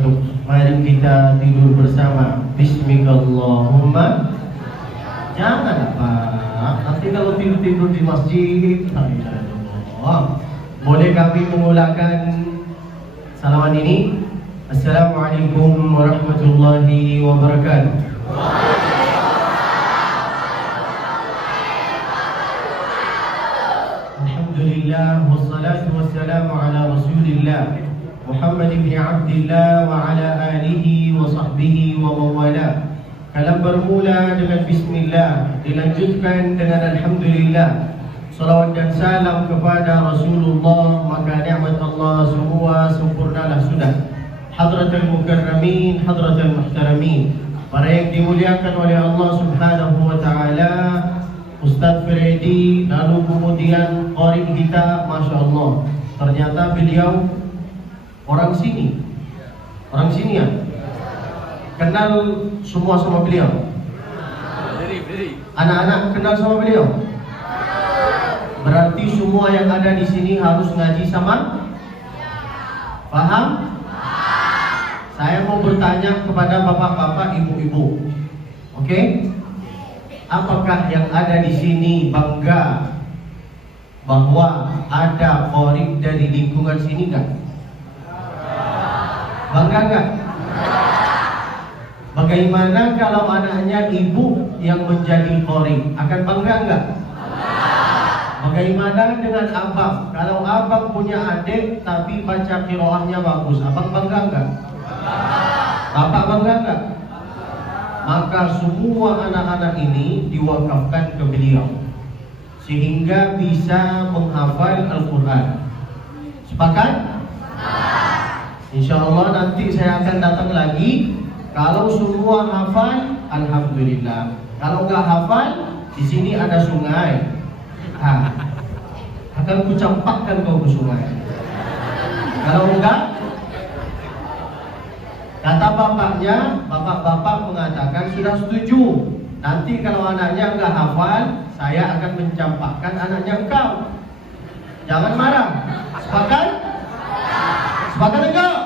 wabarakatuh. Mari kita tidur bersama. Bismillahirrahmanirrahim. Jangan Pak, nanti kalau tidur di masjid, boleh kami mengulangkan salaman ini? Assalamualaikum warahmatullahi wabarakatuh. Alhamdulillah, wassalatu wassalamu ala rasulillah Muhammad ibn Abdillah wa ala alihi wa sahbihi wa mawala. Kalam bermula dengan bismillah, dilanjutkan dengan alhamdulillah. Salawat dan salam kepada Rasulullah, maka nikmat Allah semua sempurnalah sudah. Hadratul mukarramin, hadratul muhtaramin, para yang dimuliakan oleh Allah Subhanahu wa taala. Ustaz Freddy, lalu kemudian qari kita, Masya Allah, ternyata beliau orang sini ya. Kenal semua sama beliau? Anak-anak kenal sama beliau? Berarti semua yang ada di sini harus ngaji sama? Paham? Saya mau bertanya kepada bapak-bapak, ibu-ibu. Oke? Apakah yang ada di sini bangga bahwa ada qari dari lingkungan sini enggak? Bangga enggak? Bagaimana kalau anaknya ibu yang menjadi qari? Akan bangga enggak? Bagaimana dengan abang? Kalau abang punya adik tapi baca qiraahnya bagus, abang bangga enggak? Bapak bangga enggak? Maka semua anak-anak ini diwakafkan ke beliau sehingga bisa menghafal Al-Quran. Sepakat? Insya Allah nanti saya akan datang lagi. Kalau semua hafal, alhamdulillah. Kalau nggak hafal, di sini ada sungai. Akan kucampakkan kau ke sungai. Kalau enggak, kata bapaknya, bapak-bapak mengatakan sudah setuju. Nanti kalau anaknya enggak hafal, saya akan mencampakkan anaknya engkau. Jangan marah. Sepakat? Sepakat enggak?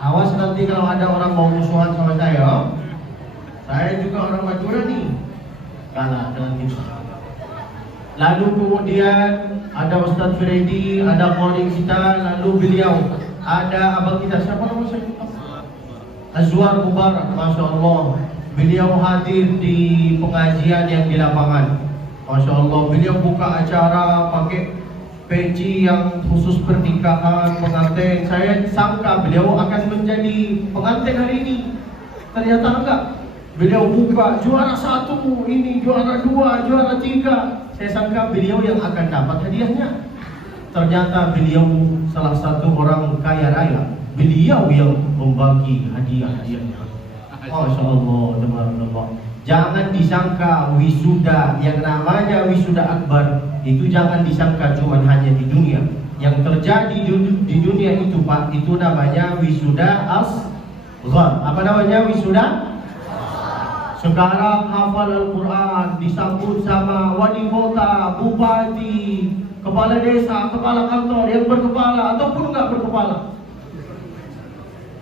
Awas nanti kalau ada orang mau musuhan sama saya juga orang Madura nih. Kalah dengan kita. Lalu kemudian ada Ustaz Freddy, ada qari kita, lalu beliau, ada abang kita, siapa nama saya? Azwar Mubarak, Masya Allah. Beliau hadir di pengajian yang di lapangan. Masya Allah, beliau buka acara pakai peci yang khusus pernikahan, pengantin. Saya sangka beliau akan menjadi pengantin hari ini. Ternyata enggak. Beliau buka juara 1, ini juara 2, juara 3. Saya sangka beliau yang akan dapat hadiahnya. Ternyata beliau salah satu orang kaya raya. Beliau yang membagi hadiah-hadiahnya. Masya Allah, Allah. Jangan disangka wisuda yang namanya wisuda akbar itu jangan disangka cuma hanya di dunia. Yang terjadi di dunia itu Pak, itu namanya wisuda asghar. Apa namanya wisuda? Sekarang hafal Al-Quran disambut sama wali kota, bupati, kepala desa, kepala kantor yang berkepala ataupun enggak berkepala.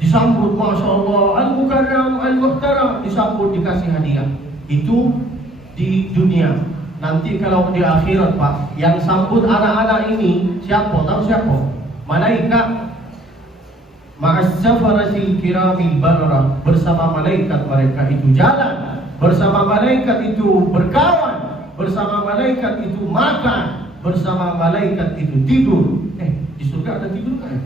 Disambut, Masya Allah, Al-Mukarram, Al-Muhtaram, disambut, dikasih hadiah. Itu di dunia. Nanti kalau di akhirat Pak, yang sambut anak-anak ini siapa? Tahu siapa? Malaikat. Ma'as-safaratil kiramil bararah. Bersama malaikat mereka itu jalan, bersama malaikat itu berkawan, bersama malaikat itu makan, bersama malaikat itu tidur. Di surga ada tidur kan?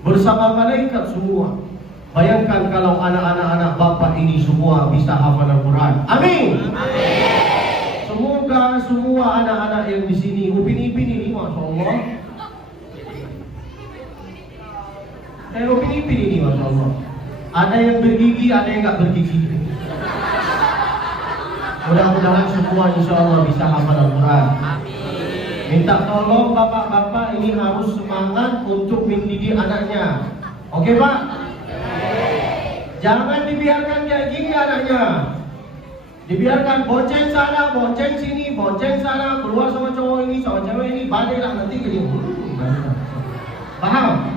Bersama malaikat semua. Bayangkan kalau anak-anak bapak ini semua bisa hafal Al-Quran. Amin. Amin. Semoga semua anak-anak yang di sini, upin-ipin ini, Masya Allah. Upin-ipin ini, Masya Allah. Ada yang bergigi, ada yang nggak bergigi. Mudah-mudahan semua insya Allah bisa hafal Al-Quran. Minta tolong bapak-bapak ini harus semangat untuk mendidik anaknya. Oke Pak? Jangan dibiarkan kayak gini anaknya. Dibiarkan bonceng sana, bonceng sini, bonceng sana, keluar sama cowok ini, sama cewek ini, badai lah nanti gini. Paham?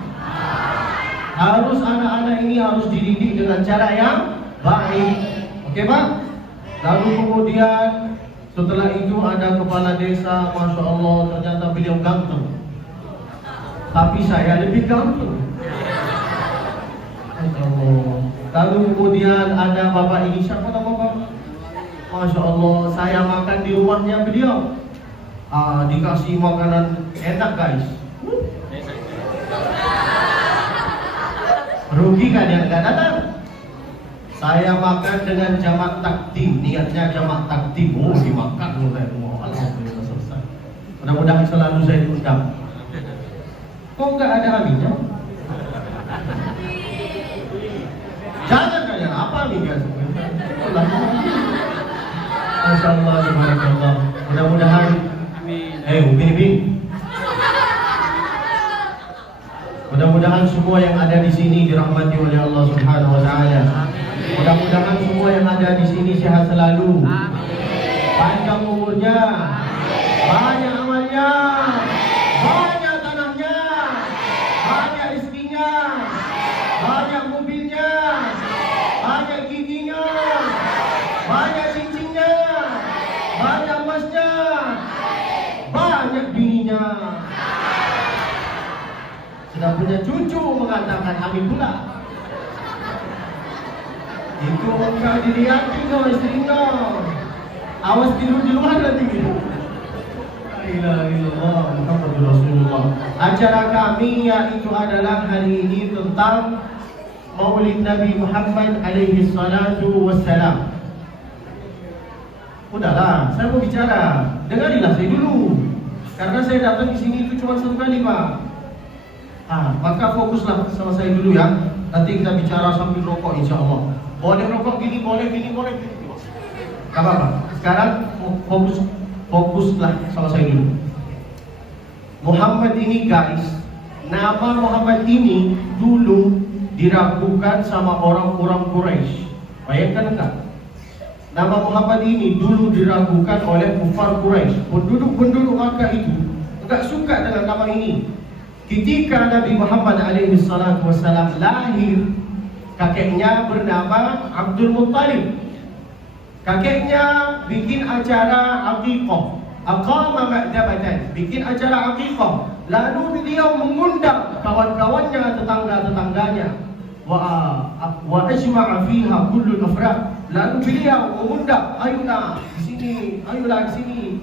Harus anak-anak ini harus dididik dengan cara yang baik. Oke Pak? Lalu kemudian setelah itu ada kepala desa, Masya Allah, ternyata beliau ganteng. Tapi saya lebih ganteng. Masya Allah. Lalu kemudian ada bapak ini, siapa nama bapak? Masya Allah, saya makan di rumahnya beliau. Dikasih makanan enak guys. Rugi kan yang gak datang? Saya makan dengan jamak takdim, niatnya jamak takdim. Oh, dimakan mulai semua. Alhamdulillah selesai. Mudah-mudahan selalu saya diundang. Kok nggak ada aminnya? Jangan tanya apa aminnya. Masya Allah, subhanallah. Mudah-mudahan. Upin. Mudah-mudahan semua yang ada di sini dirahmati oleh Allah Subhanahu wa taala. Mudah-mudahan semua yang ada di sini sehat selalu. Panjang umurnya. Banyak amalnya. Banyak tanahnya. Banyak rezekinya. Banyak mobilnya. Banyak giginya. Banyak cincinnya. Banyak emasnya. Banyak bininya. Sudah punya cucu mengatakan amin pula. Itu engkau dilihat juga istrinya. Awas tidur di luar nanti. La ilaha illallah Muhammadur Rasulullah. Acara kami yaitu adalah hari ini tentang Maulid Nabi Muhammad alaihi salatu wassalam. Udahlah, saya mau bicara. Dengarilah saya dulu. Karena saya datang di sini itu cuma satu kali, Pak. Maka fokuslah sama saya dulu ya. Nanti kita bicara sambil rokok insya Allah. Boleh rokok gini, boleh gini. Gak apa-apa. Sekarang fokuslah sama saya dulu. Muhammad ini guys, nama Muhammad ini dulu diragukan sama orang-orang Quraisy. Bayangkan enggak? Nama Muhammad ini dulu diragukan oleh kufar Quraisy. Penduduk-penduduk Makkah itu enggak suka dengan nama ini. Ketika Nabi Muhammad alaihi salatu wassalam lahir, kakeknya bernama Abdul Muttalib. Kakeknya bikin acara aqiqah, aqama ma'dabatan, bikin acara aqiqah. Lalu beliau mengundang kawan-kawannya, tetangga-tetangganya. Wa ajma'a fiha kullul afrad. Lalu beliau mengundang, ayolah di sini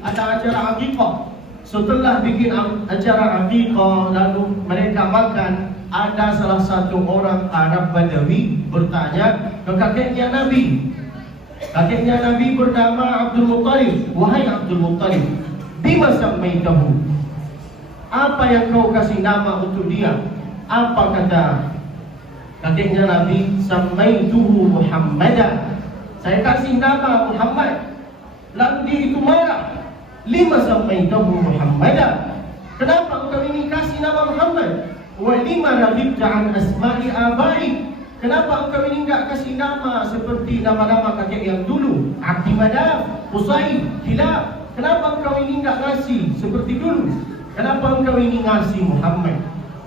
ada acara aqiqah. Setelah bikin acara aqiqah, lalu mereka makan. Ada salah satu orang Arab Badawi bertanya ke kakeknya Nabi. Kakeknya Nabi bernama Abdul Muttalib. Wahai Abdul Muttalib, bima sammaitahu? Apa yang kau kasih nama untuk dia? Apa kata kakeknya Nabi? Sammaituhu Muhammadan. Saya kasih nama Muhammad. Lalu dia itu marah. Lima sammaitahu Muhammadan? Kenapa engkau ini kasih nama Muhammad? Wa lima raghibta an asma'i abai? Kenapa engkau ini enggak kasih nama seperti nama-nama kakek yang dulu? Abdi Manaf, Qusay, Kilab. Kenapa engkau ini enggak ngasih seperti dulu? Kenapa engkau ini ngasih Muhammad?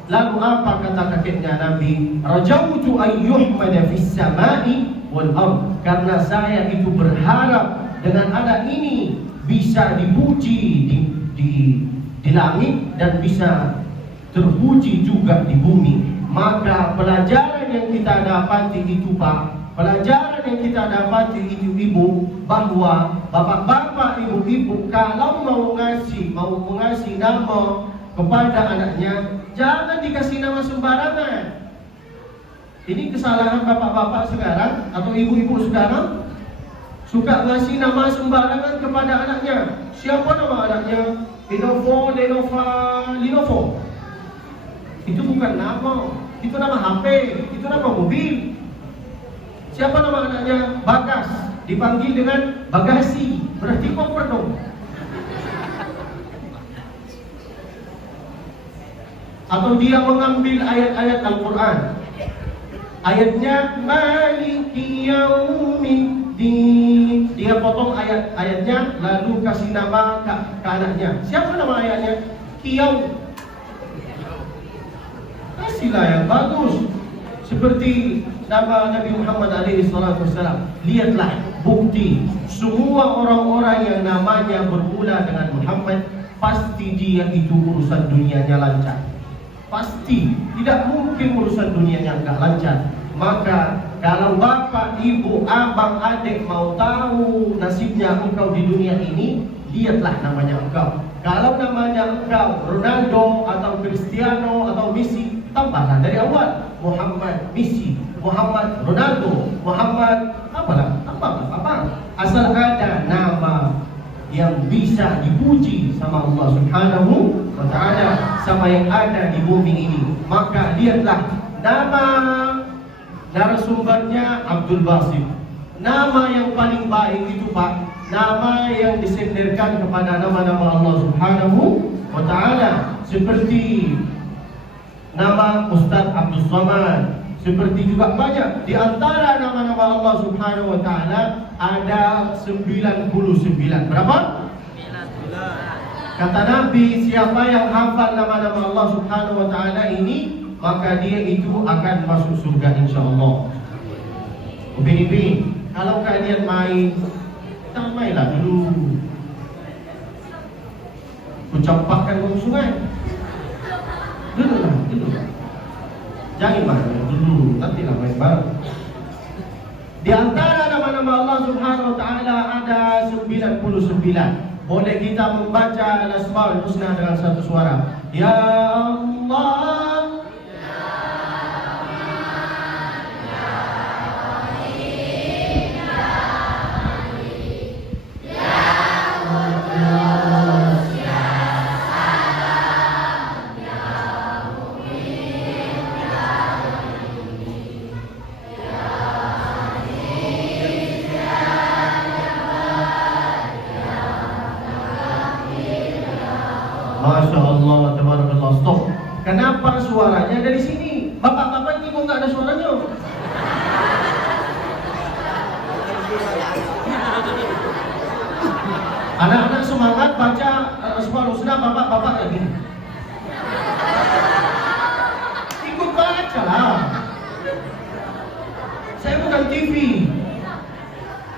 Lalu apa kata kakeknya Nabi? Rajautu ayyuhmada fis sama'i wal ard. Karena saya itu berharap dengan anak ini bisa dipuji di langit dan bisa terpuji juga di bumi. Maka pelajaran yang kita dapati itu Pak, pelajaran yang kita dapati itu Ibu, bahwa bapak-bapak, ibu-ibu kalau mau mengasih nama kepada anaknya, jangan dikasih nama sembarangan. Ini kesalahan bapak-bapak sekarang atau ibu-ibu sekarang, suka ngasih nama sembarangan kepada anaknya. Siapa nama anaknya? Lenovo. Itu bukan nama, itu nama HP, itu nama mobil. Siapa nama anaknya? Bagas, dipanggil dengan Bagasi, berarti koper dong. Atau dia mengambil ayat-ayat Al-Quran, ayatnya Maliki Yaumiddin, dia potong ayatnya lalu kasih nama ke anaknya. Siapa nama ayatnya? Qiyam. Kasihlah yang bagus. seperti nama Nabi Muhammad SAW. Lihatlah bukti semua orang-orang yang namanya bermula dengan Muhammad, pasti dia itu urusan dunianya lancar. Pasti tidak mungkin urusan dunianya enggak lancar. Maka kalau bapak, ibu, abang, adik mau tahu nasibnya engkau di dunia ini, lihatlah namanya engkau. Kalau namanya engkau Ronaldo atau Cristiano atau Messi, tambahlah dari awal Muhammad Messi, Muhammad Ronaldo, Muhammad apalah, tambahlah apa. Asal ada nama yang bisa dipuji sama Allah Subhanahu wa Ta'ala, sama yang ada di bumi ini, maka lihatlah nama narasumbernya Abdul Basit. Nama yang paling baik itu Pak, nama yang disenderkan kepada nama-nama Allah Subhanahu wa Ta'ala, seperti nama Ustaz Abdul Somad, seperti juga banyak di antara nama-nama Allah Subhanahu wa Ta'ala ada 99. Berapa? 9. Kata Nabi, siapa yang hafal nama-nama Allah Subhanahu wa Ta'ala ini, maka dia itu akan masuk surga insyaallah. Upin-ipin, kalau kalian main, tak mainlah dulu. Kucampakkan ke sungai. Dulu. Jangan main dulu, nantilah main bareng. Di antara nama-nama Allah Subhanahu wa Ta'ala ada 99. Boleh kita membaca Al-Asmaul Husna dengan satu suara. Ya Allah, Masya Allah, tabarakallah. Stop. Kenapa suaranya dari sini? Bapak-bapak ini kok nggak ada suaranya? Anak-anak semangat baca Asmaul Husna, bapak-bapak lagi. Ikut baca lah. Saya bukan TV.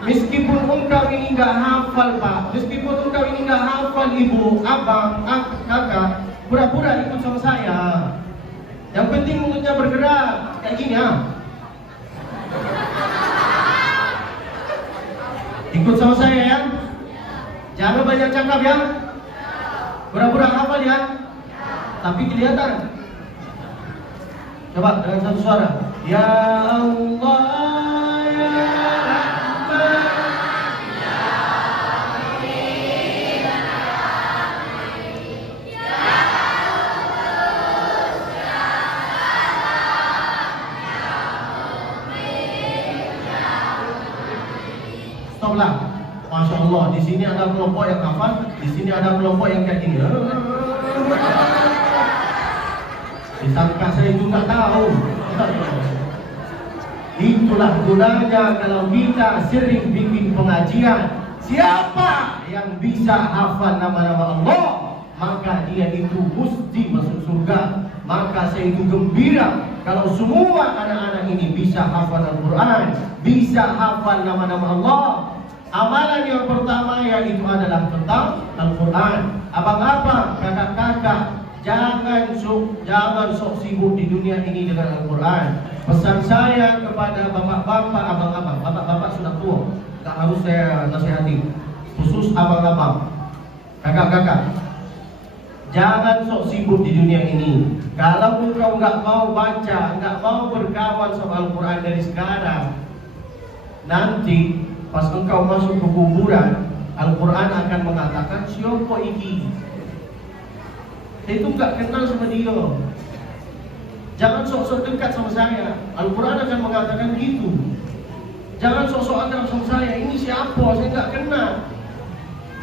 Meskipun engkau ini nggak hafal Pak, meskipun engkau ini nggak hafal ibu, abang, kakak, pura-pura ikut sama saya. Yang penting mulutnya bergerak kayak gini ya. Ikut sama saya ya. Jangan banyak cakap ya. Pura-pura hafal ya. Tapi kelihatan. Coba dengan satu suara. Ya Allah. Stoplah. Masya Allah, di sini ada kelompok yang hafal, di sini ada kelompok yang kayak gini. Disangka saya juga tahu. Itulah gunanya kalau kita sering bikin pengajian. Siapa yang bisa hafal nama-nama Allah, maka dia itu mesti masuk surga. Maka saya itu gembira kalau semua anak-anak ini bisa hafal Al-Quran, bisa hafal nama-nama Allah. Amalan yang pertama yaitu adalah tentang Al-Quran. Abang-abang, kakak-kakak, jangan sok sibuk di dunia ini dengan Al-Quran. Pesan saya kepada bapak-bapak, abang-abang, bapak-bapak sudah tua, tak harus saya nasihati. Khusus abang-abang, kakak-kakak, jangan sok sibuk di dunia ini. Kalau engkau nggak mau baca, nggak mau berkawan sama Al-Quran dari sekarang, nanti pas engkau masuk ke kuburan, Al-Quran akan mengatakan siapa iki? Itu nggak kenal sama dia. Jangan sok-sok dekat sama saya. Al-Quran akan mengatakan gitu. Jangan sok-sok akrab sama saya. Ini siapa? Saya nggak kenal.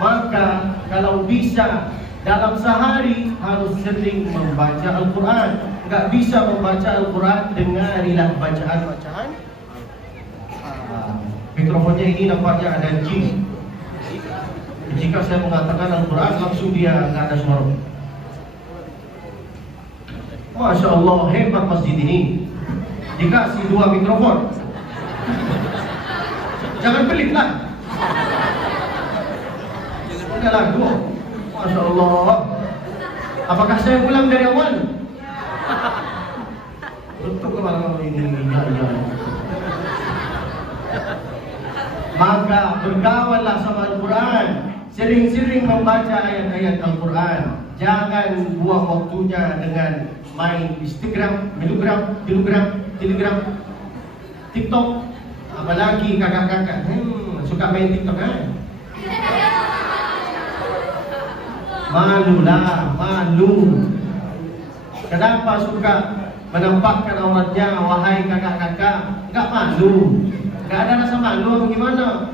Maka kalau bisa dalam sehari harus sering membaca Al-Quran. Nggak bisa membaca Al-Quran, dengarilah bacaan-bacaan. Mikrofonnya ini nampaknya ada jin. Jika saya mengatakan Al-Quran, langsung dia nggak ada suara. Masya Allah, hebat masjid ini. dikasih 2 mikrofon. Jangan pelit lah. Udahlah, 2. Masya Allah. Apakah saya ulang dari awal? Betul ke malam ini? Ya. Maka berkawanlah sama Al-Quran. Sering-sering membaca ayat-ayat Al-Quran. Jangan buang waktunya dengan main Instagram, Telegram, TikTok. Apalagi kakak-kakak suka main TikTok kan? Malu. Kenapa suka menampakkan auratnya, wahai kakak-kakak? Enggak malu. Enggak ada rasa malu gimana?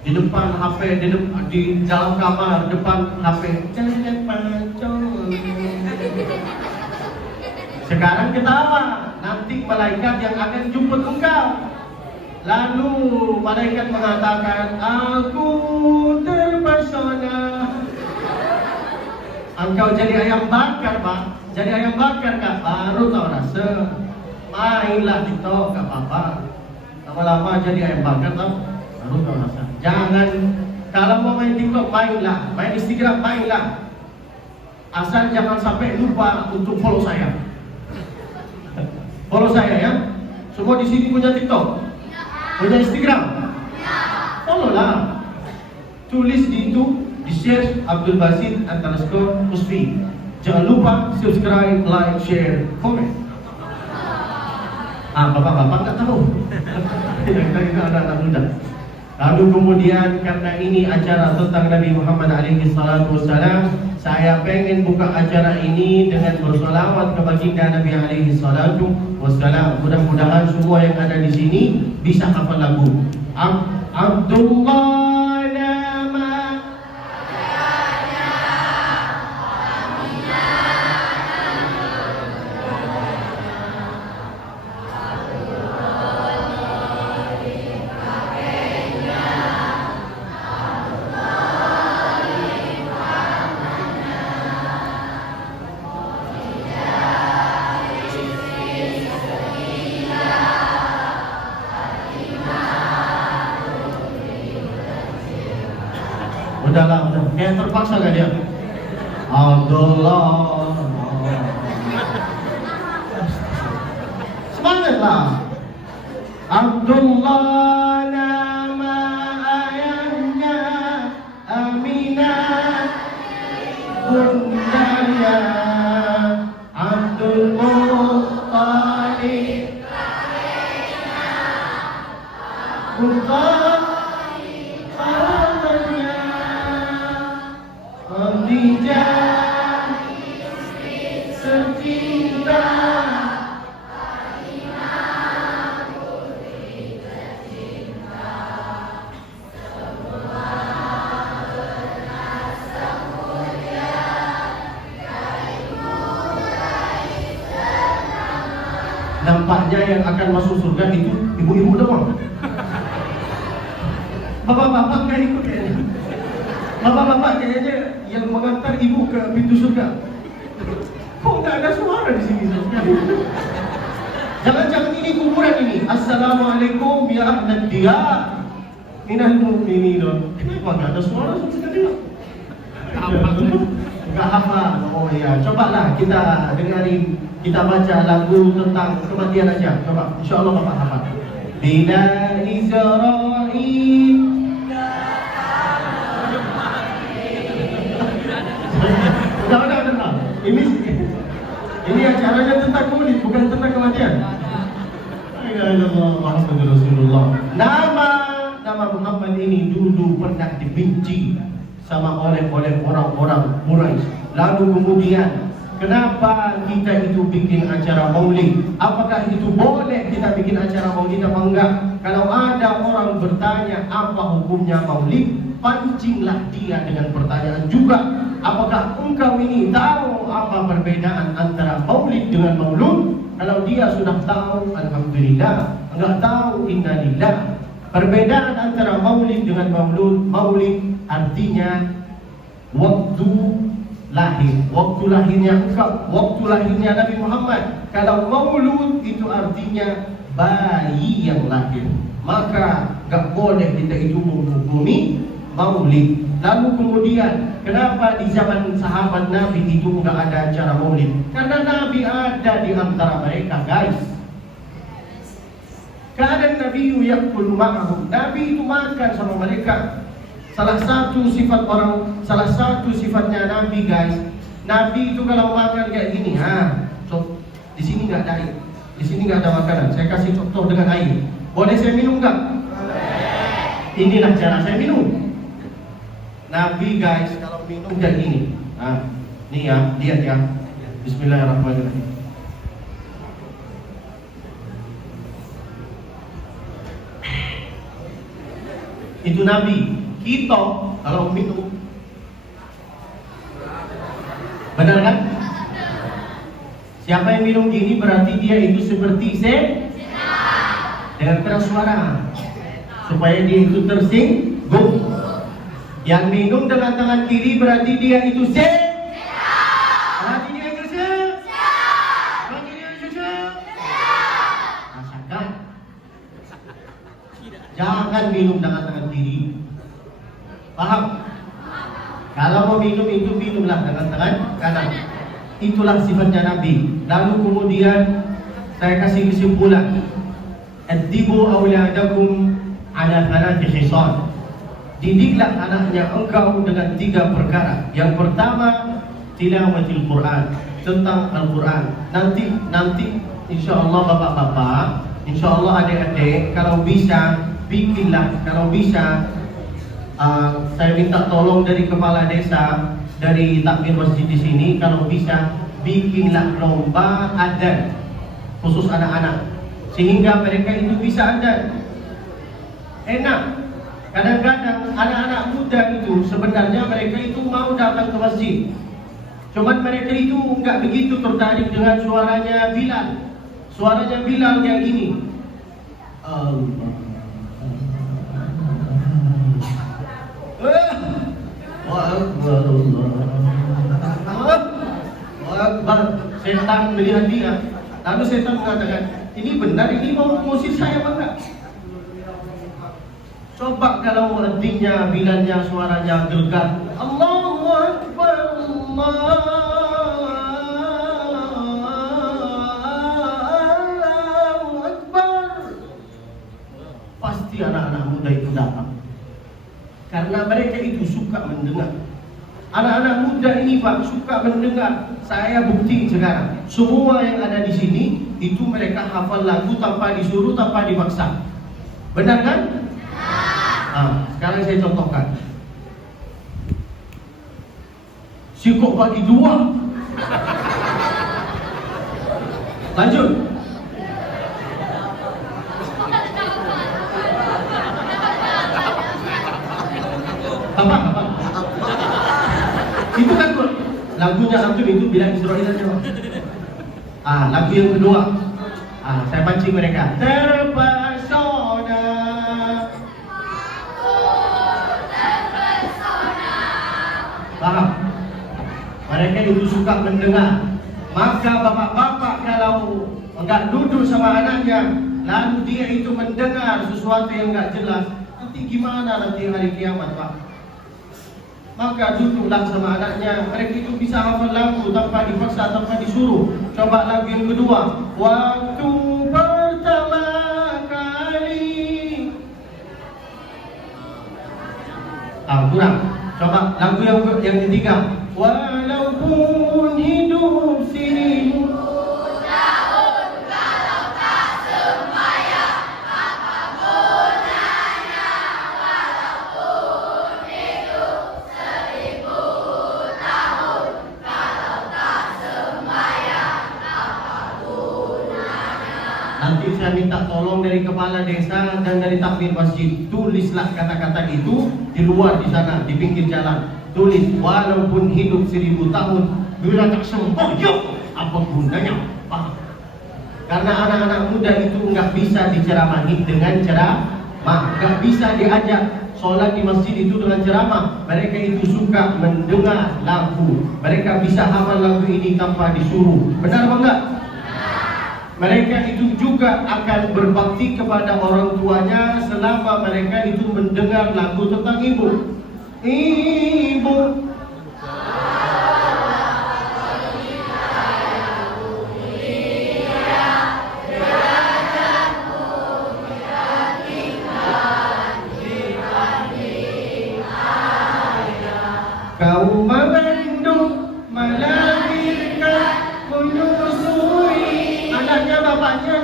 Di depan HP, di dalam kamar, depan HP. Jangan pancong. Sekarang ketawa, nanti malaikat yang akan jemput engkau. Lalu malaikat mengatakan, aku terpesona. Engkau jadi ayam bakar, Pak. Jadi ayam bakar, Kak. Baru tahu rasa. Mainlah TikTok, gak apa-apa. Lama-lama jadi ayam bakar, tahu? Baru tahu rasa. Jangan, kalau mau main TikTok, mainlah. Main Instagram, mainlah. Asal jangan sampai lupa untuk follow saya. Follow saya ya. Semua di sini punya TikTok, punya Instagram. Follow lah. Tulis di itu, di share Abdul Basit _Musfi. Jangan lupa subscribe, like, share, komen. Bapak-bapak nggak tahu. Kita ada anak muda. Lalu kemudian karena ini acara tentang Nabi Muhammad SAW, saya pengen buka acara ini dengan bersolawat kepada baginda Nabi SAW. Mudah-mudahan semua yang ada di sini bisa hafal lagu. Abdullah nama udah. Kayak terpaksa gak dia? Abdullah. Semangatlah. Abdullah nama ayahnya Aminah bundanya Abdul Muttalib Khadijah tercinta nampaknya yang akan masuk surga itu ibu-ibu doang. Bapak-bapak nggak ikut kayaknya. Bapak-bapak kayaknya yang mengantar ibu ke pintu surga. Kok nggak ada suara di sini? Jangan-jangan ini kuburan ini. Assalamualaikum ya ahlad diyar minal mu'minin. Kenapa nggak ada suara seperti itu? Nggak hafal. Oh ya, cobalah kita dengarin, kita baca lagu tentang kematian aja. Coba, insya Allah bapak hafal. Bila Isra'il. Udah. Ini acaranya tentang maulid, bukan tentang kematian. Muhammadur Rasulullah. Nama Muhammad ini dulu pernah dibenci oleh orang-orang Quraisy. Lalu kemudian kenapa kita itu bikin acara maulid? Apakah itu boleh kita bikin acara maulid apa enggak? Kalau ada orang bertanya apa hukumnya maulid, pancinglah dia dengan pertanyaan juga. Apakah engkau ini tahu apa perbedaan antara maulid dengan maulud? Kalau dia sudah tahu, alhamdulillah. Enggak tahu, innalillah. Perbedaan antara maulid dengan maulud. Maulid artinya waktu lahir, waktu lahirnya engkau, waktu lahirnya Nabi Muhammad. Kalau maulud itu artinya bayi yang lahir, maka gak boleh kita itu menghukumi maulid. Lalu kemudian, kenapa di zaman sahabat Nabi itu nggak ada acara maulid? Karena Nabi ada di antara mereka, guys. Kadang Nabi yakul ma'ahum, Nabi itu makan sama mereka. Salah satu sifatnya Nabi, guys. Nabi itu kalau makan kayak gini, so, di sini nggak ada air, di sini nggak ada makanan. Saya kasih contoh dengan air. Boleh saya minum nggak? Inilah cara saya minum. Nabi, guys, kalau minum kayak gini. Nih ya, lihat ya. Bismillahirrahmanirrahim. Itu Nabi. Kita kalau minum, benar kan? Siapa yang minum gini berarti dia itu seperti dengan keras suara supaya dia itu tersinggung. Yang minum dengan tangan kiri berarti dia itu berarti dia itu berarti dia itu rasakan. Jangan minum dengan tangan kiri. Paham? Kalau mau minum itu minumlah dengan tangan kanan. Itulah sifatnya Nabi. Lalu kemudian saya kasih kesimpulan. Addibu awladakum ala thalathi khisal. Didiklah anaknya engkau dengan 3 perkara. Yang pertama, tilawatil Quran, tentang Al-Quran. Nanti insyaallah bapak-bapak, insyaallah adik-adik, kalau bisa bikinlah, kalau bisa saya minta tolong dari kepala desa, dari takmir masjid di sini, kalau bisa bikinlah lomba adzan khusus anak-anak, sehingga mereka itu bisa adzan. Enak. Kadang-kadang anak-anak muda itu sebenarnya mereka itu mau datang ke masjid, cuman mereka itu nggak begitu tertarik dengan suaranya Bilal. Suaranya Bilal kayak gini. Akbar. Setan melihat dia. Lalu setan mengatakan, ini benar, ini mau mengusir saya apa enggak? Coba kalau muadzinnya, bilannya, suaranya gelegar, Allahu Akbar, Allahu Akbar, pasti anak-anak muda itu datang. Karena mereka itu suka mendengar. Anak-anak muda ini Pak suka mendengar. Saya bukti sekarang, semua yang ada di sini itu mereka hafal lagu tanpa disuruh, tanpa dipaksa. Benar kan? Sekarang saya contohkan. Sikok bagi 2. Lanjut. Apa? Itu kan lagunya antum itu bilang Israel aja. Lagu yang kedua. Saya pancing mereka. Terpesona. Paham? Mereka itu suka mendengar. Maka bapak-bapak kalau enggak duduk sama anaknya, lalu dia itu mendengar sesuatu yang enggak jelas, nanti gimana nanti hari kiamat, Pak? Maka duduklah sama anaknya. Mereka itu bisa hafal lagu tanpa dipaksa, tanpa disuruh. Coba lagu yang kedua. Waktu pertama kali. Kurang. Coba lagu yang ketiga. Walaupun hidup seribu tahun, kalau tak sembahyang, apa gunanya? Walaupun hidup 1000 tahun, kalau tak sembahyang, apa gunanya? Nanti saya minta tolong dari kepala desa dan dari takmir masjid, tulislah kata-kata itu di luar di sana, di pinggir jalan. Tulis, walaupun hidup 1000 tahun, bila tak sembahyang, apa gunanya? Karena anak-anak muda itu nggak bisa diceramahi dengan ceramah, nggak bisa diajak solat di masjid itu dengan ceramah. Mereka itu suka mendengar lagu. Mereka bisa hafal lagu ini tanpa disuruh. Benar apa enggak? Mereka itu juga akan berbakti kepada orang tuanya selama mereka itu mendengar lagu tentang ibu. Ibu. Kau mengandung, melahirkan, menyusui anaknya bapaknya.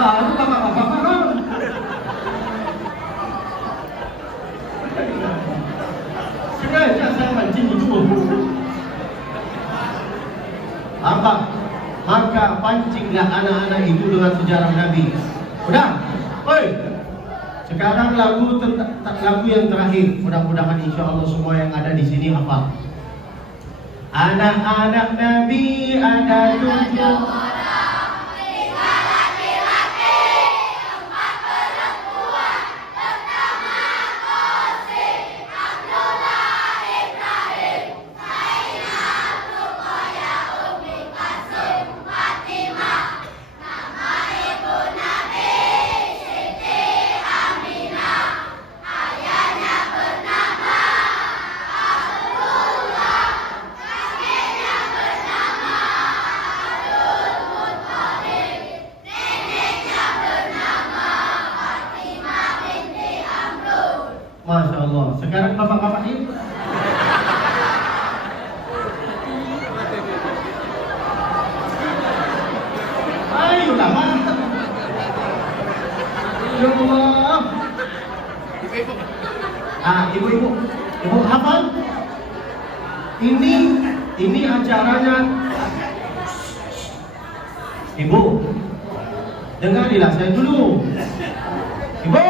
Baru bapak-bapak paham. Sengaja saya mancing betul. Apa? Maka pancinglah anak-anak itu dengan sejarah Nabi. Udah, oi. Sekarang lagu yang terakhir. Mudah-mudahan insya Allah semua yang ada di sini hafal. Anak-anak Nabi ada 7. Masya Allah. Sekarang bapak-bapak ini ayolah mantap. Ya Allah. Ibu-ibu, ibu hafal? Ini acaranya. Ibu, dengarilah saya dulu. Ibu,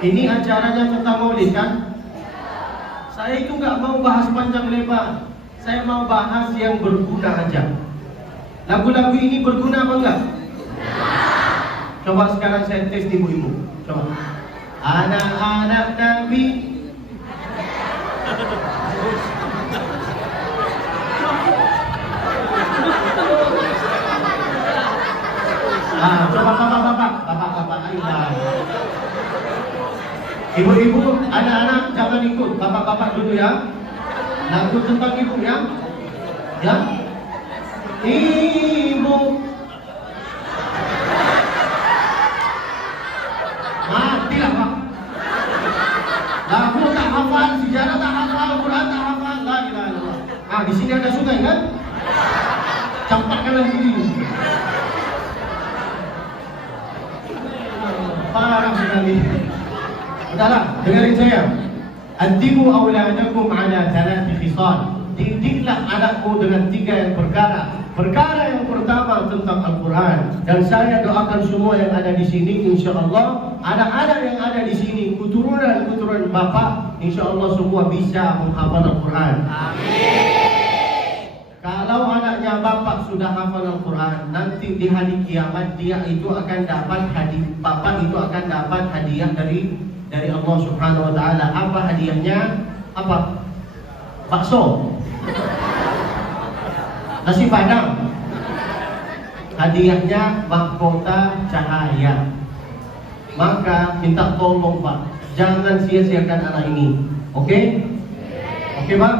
ini acaranya tentang maulid kan? Saya itu nggak mau bahas panjang lebar. Saya mau bahas yang berguna aja. Lagu-lagu ini berguna apa enggak? Coba sekarang saya tes ibu-ibu. Coba. Anak-anak Nabi. Coba bapak-bapak, ayolah. Ibu-ibu, anak-anak jangan ikut, bapak-bapak dulu ya. Lagu tentang ibu ya. Ya. Ibu. Matilah Pak. Lagu tak hafal, sejarah tak hafal, Quran tak hafal, la ilaha illallah. Di sini ada sungai kan? Campakkanlah diri. Parah sekali. Udahlah, dengarin saya. Addibu awladakum ala thalathi khisal. Didiklah anakmu dengan 3 perkara. Perkara yang pertama tentang Al-Quran. Dan saya doakan semua yang ada di sini, insya Allah anak-anak yang ada di sini, keturunan bapak, insya Allah semua bisa menghafal Al-Quran. Amin. Kalau anaknya bapak sudah hafal Al-Quran, nanti di hari kiamat dia itu akan dapat hadiah. Bapak itu akan dapat hadiah dari Allah Subhanahu wa taala. Apa hadiahnya? Apa? Bakso. Nasi padang. Hadiahnya mahkota cahaya. Maka minta tolong Pak, jangan sia-siakan anak ini. Oke? Oke Pak?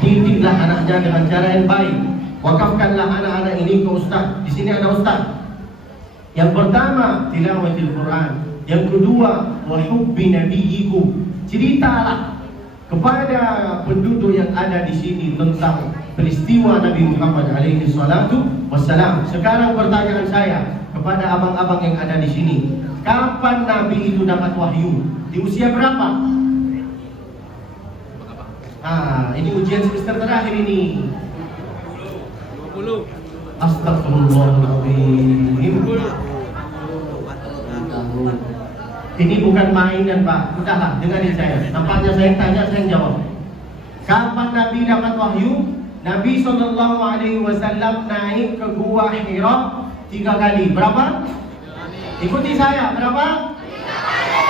Didiklah anaknya dengan cara yang baik. Wakafkanlah anak-anak ini ke ustaz. Di sini ada ustaz. Yang pertama, tilawatil Quran. Yang kedua, wa hubbi nabiyyikum. Ceritalah kepada penduduk yang ada di sini tentang peristiwa Nabi Muhammad alaihi salatu wassalam. Sekarang pertanyaan saya kepada abang-abang yang ada di sini. Kapan Nabi itu dapat wahyu? Di usia berapa? Ini ujian semester terakhir ini. 20. Astagfirullahaladzim. Ini bukan mainan Pak. Udahlah, dengarin saya. Nampaknya saya tanya, saya jawab. Kapan Nabi dapat wahyu? Nabi SAW naik ke Gua Hira 3 kali. Berapa? Ikuti saya, berapa? 3 kali.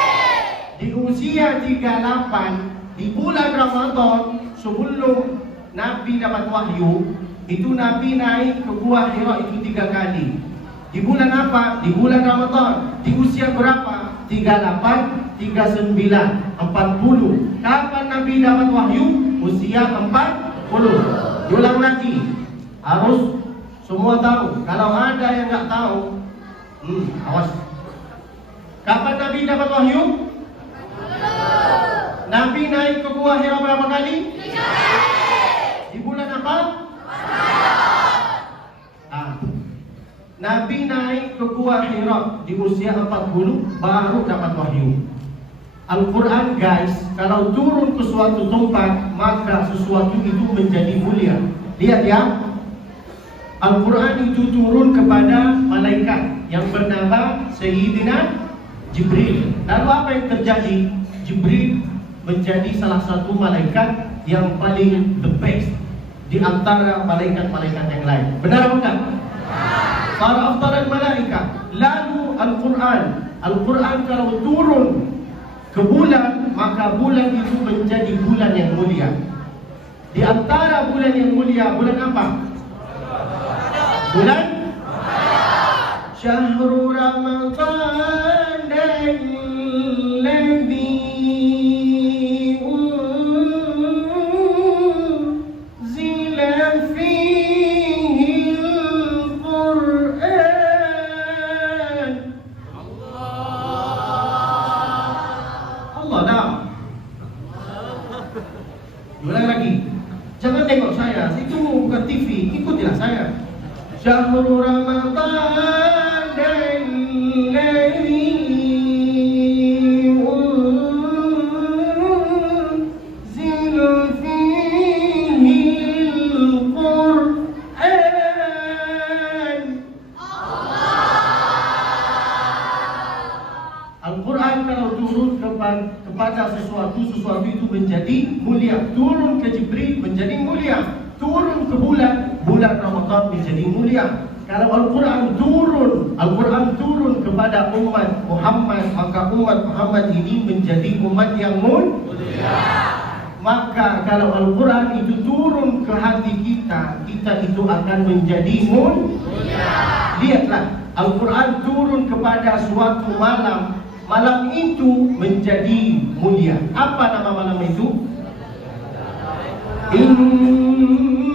Di usia 38, di bulan Ramadan, sebelum Nabi dapat wahyu, itu Nabi naik ke Gua Hira itu 3 kali. Di bulan apa? Di bulan Ramadan. Di usia berapa? 38, 39, 40. Kapan Nabi dapat wahyu? Usia 40. Diulang lagi. Harus semua tahu. Kalau ada yang nggak tahu, awas. Kapan Nabi dapat wahyu? Nabi naik ke Gua Hira berapa kali? 3 kali. Di bulan apa? Nabi naik ke Gua Hira di usia 40 baru dapat wahyu. Al-Quran guys, kalau turun ke suatu tempat, maka sesuatu itu menjadi mulia. Lihat ya, Al-Quran itu turun kepada malaikat yang bernama Sayyidina Jibril. Lalu apa yang terjadi? Jibril menjadi salah satu malaikat yang paling the best di antara malaikat-malaikat yang lain. Benar atau enggak? Para afdalul malaikat. Lalu Al-Quran kalau turun ke bulan, maka bulan itu menjadi bulan yang mulia. Di antara bulan yang mulia, bulan apa? Bulan Syahrul Ramadan alladzi unzila fihi al-Quran. Allah dah. Ulang lagi. Jangan tengok saya, itu bukan TV, ikutilah saya. Syahrul Ramadan alladzi unzila fihi al-Quran. Al-Quran kalau turun kepada sesuatu itu menjadi mulia. Turun ke Jibril menjadi mulia. Turun ke bulan Ramadan menjadi mulia. Kalau Al-Quran turun kepada umat Muhammad, maka umat Muhammad ini menjadi umat yang mulia. Maka kalau Al-Quran itu turun ke hati kita itu akan menjadi mulia. Lihatlah, Al-Quran turun kepada suatu malam. Malam itu menjadi mulia. Apa nama malam itu? Inna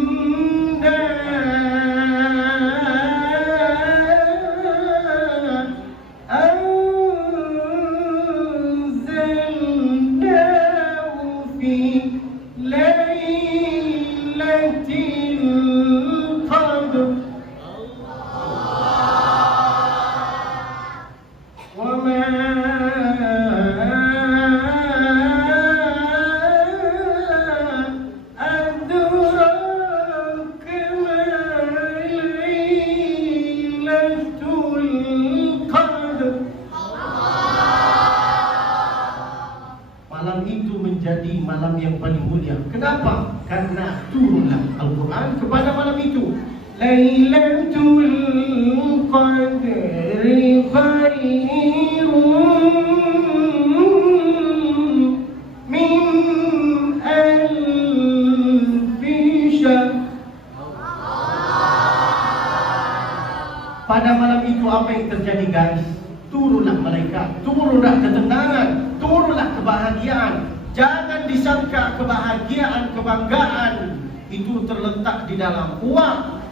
anzalnahu fi lailatul qadr. Wa ma menjadi malam yang paling mulia. Kenapa? Karena turunlah Al-Quran kepada malam itu. Lailatul Qadri khairun min alfi syahr. Pada malam itu apa yang terjadi guys? Turunlah malaikat, turunlah ketenangan, turunlah kebahagiaan. Jangan disangka kebahagiaan, kebanggaan itu terletak di dalam uang.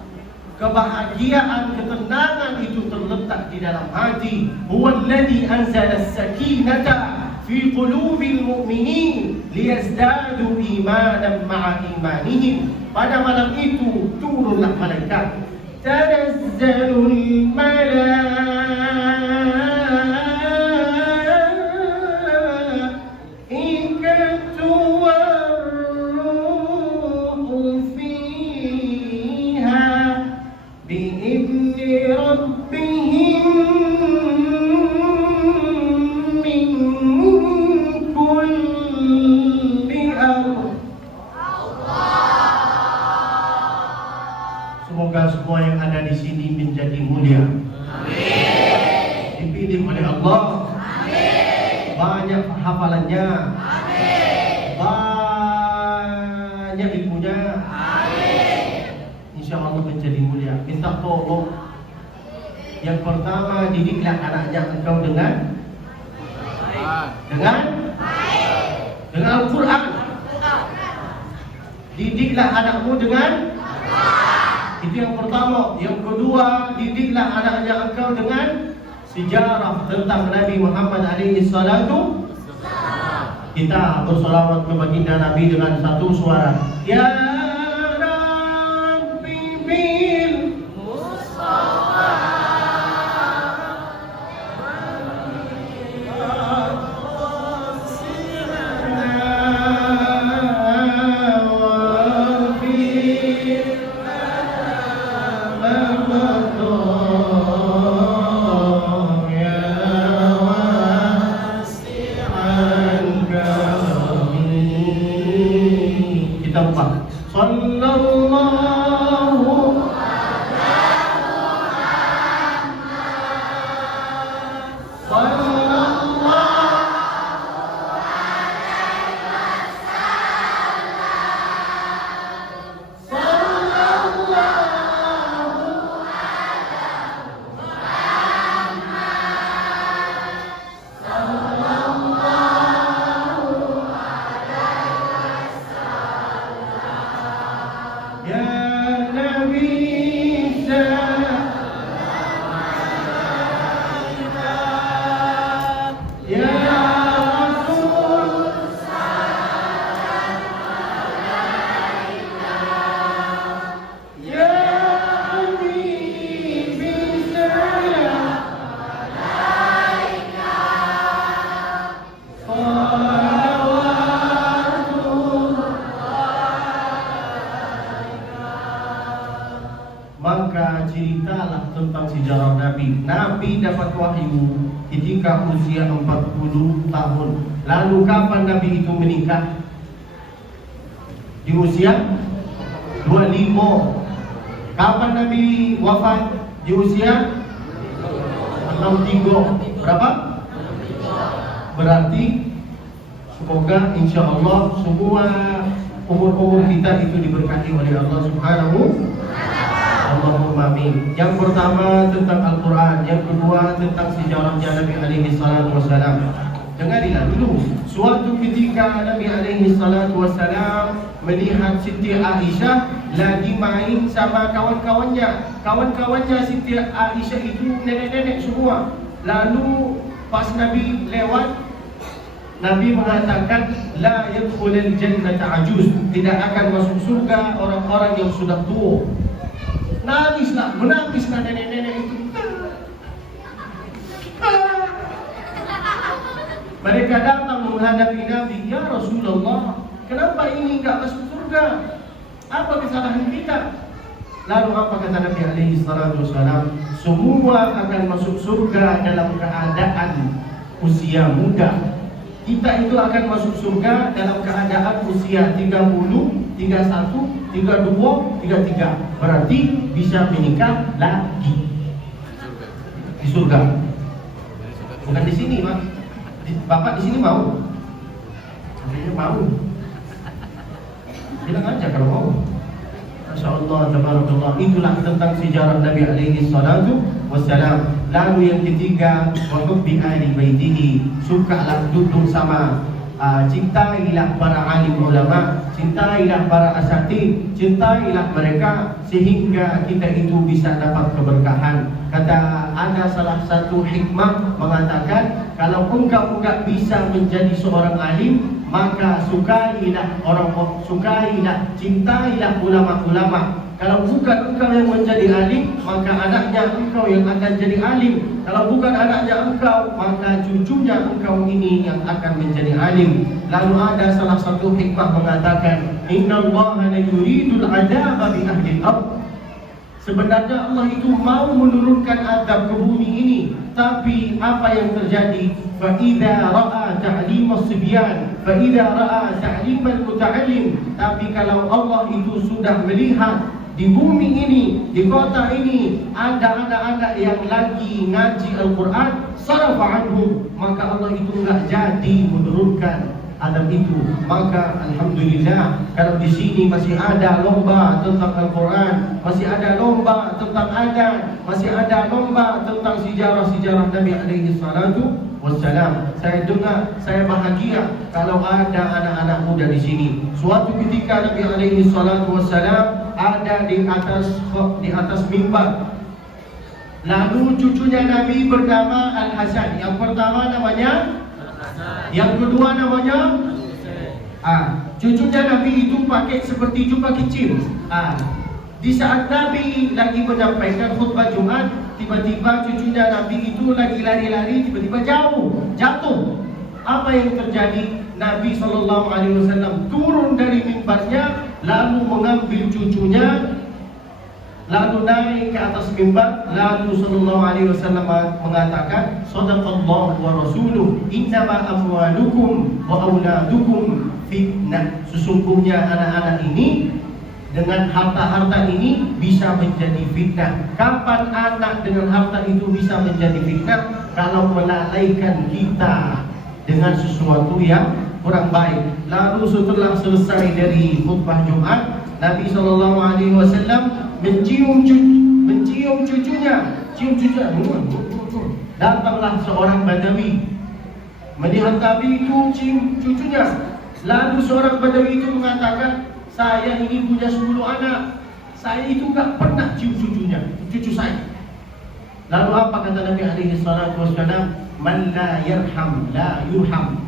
Kebahagiaan, ketenangan itu terletak di dalam hati. Huwallazi anzala as-sakinata fi qulubil mu'minin liyazdadu imanan ma'a imanihim. Pada malam itu turunlah malaikat. Tanazzalul malaikatu war-ruhu fiha bi'izni rabbihim min kulli amr. di sini menjadi mulia. Dipilih oleh Allah. Banyak hafalannya. Banyak ilmunya. InsyaAllah menjadi mulia. Minta tolong. Yang pertama, didiklah anaknya engkau dengan Al-Quran. Didiklah anakmu dengan itu yang pertama. Yang kedua, didiklah anaknya engkau dengan sejarah tentang Nabi Muhammad alaihi salatu. Kita bersolawat ke baginda Nabi dengan satu suara. Ya Rabbi bil Mustafa Maka ceritalah tentang sejarah Nabi. Nabi dapat wahyu ketika usia 40 tahun. Lalu kapan Nabi itu menikah? Di usia 25. Kapan Nabi wafat? Di usia 63. Berapa? Berarti semoga insyaAllah semua umur-umur kita itu diberkati oleh Allah Subhanahu. Allahumma amin. Yang pertama tentang Al-Quran, yang kedua tentang sejarahnya Nabi alaihi salatu wassalam. Dengarilah dulu. Suatu ketika Nabi alaihi salatu wassalam melihat Siti Aisyah lagi main sama kawan-kawannya. Kawan-kawannya Siti Aisyah itu nenek-nenek semua. Lalu pas Nabi lewat, Nabi mengatakan la yadkhulul jannata ajuz, tidak akan masuk surga orang-orang yang sudah tua. Nangislah, menangislah nenek-nenek itu. Mereka datang menghadapi Nabi, ya Rasulullah, kenapa ini enggak masuk surga? Apa kesalahan kita? Lalu apa kata Nabi alaihi salatu wasallam? Semua akan masuk surga dalam keadaan usia muda. Kita itu akan masuk surga dalam keadaan usia 30, 31, 32, 33. Berarti bisa menikah lagi di surga. Bukan di sini, Pak. Bapak di sini mau? Katanya mau. Bilang aja kalau mau. Masya Allah, tabarakallah. Itulah tentang sejarah Nabi alaihi salatu wassalam. Lalu yang ketiga, wa hubbi ahli baitihi, sukalah duduk sama, cintailah para alim ulama, cintailah para asatidz, cintailah mereka sehingga kita itu bisa dapat keberkahan. Kata ada salah satu hikmah mengatakan, kalau engkau enggak bisa menjadi seorang alim, maka sukailah cintailah ulama-ulama. Kalau bukan engkau yang menjadi alim, maka anaknya engkau yang akan jadi alim. Kalau bukan anaknya engkau, maka cucunya engkau ini yang akan menjadi alim. Lalu ada salah satu hikmah mengatakan, innallaha la yuridul adaba bi ahli al-ard. Sebenarnya Allah itu mau menurunkan azab ke bumi ini, tapi apa yang terjadi? Fa idza ra'a ta'lim as-sibyan, fa idza ra'a ta'lim al-muta'allim. Tapi kalau Allah itu sudah melihat di bumi ini, di kota ini ada anak-anak yang lagi ngaji Al-Quran, sarafa anhum, maka Allah itu enggak jadi menurunkan adab itu. Maka alhamdulillah, kalau di sini masih ada lomba tentang Al-Quran, masih ada lomba tentang adab, masih ada lomba tentang sejarah-sejarah Nabi alaihi salatu wassalam. Saya dengar, saya bahagia kalau ada anak-anak muda di sini. Suatu ketika Nabi alaihi salatu wassalam ada di atas mimbar. Lalu cucunya Nabi bernama Al-Hasan. Yang pertama namanya Al-Hasan. Yang kedua namanya cucunya Nabi itu pakai seperti jubah kecil. Di saat Nabi lagi menyampaikan khutbah Jumat, tiba-tiba cucunya Nabi itu lagi lari-lari, tiba-tiba jatuh. Apa yang terjadi? Nabi SAW turun dari mimbarnya, lalu mengambil cucunya, lalu naik ke atas mimbar, lalu SAW mengatakan, Shadaqallahu wa rasuluh, innama amwalukum wa auladukum fitnah. Sesungguhnya anak-anak ini dengan harta-harta ini bisa menjadi fitnah. Kapan anak dengan harta itu bisa menjadi fitnah? Kalau melalaikan kita dengan sesuatu yang kurang baik. Lalu setelah selesai dari khutbah Jumat, Nabi SAW mencium cucunya. Datanglah seorang Badawi melihat Nabi itu cium cucunya. Lalu seorang Badawi itu mengatakan, saya ini punya 10 anak, saya itu gak pernah cium cucu saya. Lalu apa kata Nabi alaihi salatu wassalam? Man la yarham la yurham.